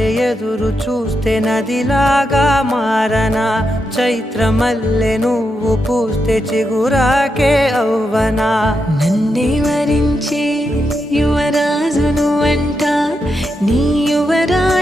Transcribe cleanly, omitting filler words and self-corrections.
వలె ఎదురు చూస్తే నదిలాగా మారనా, చైత్రమల్లె నువ్వు పూస్తే చిగురాకే అవ్వనా. నన్నే వరించే యువరాజును అంట నీ యువరాజు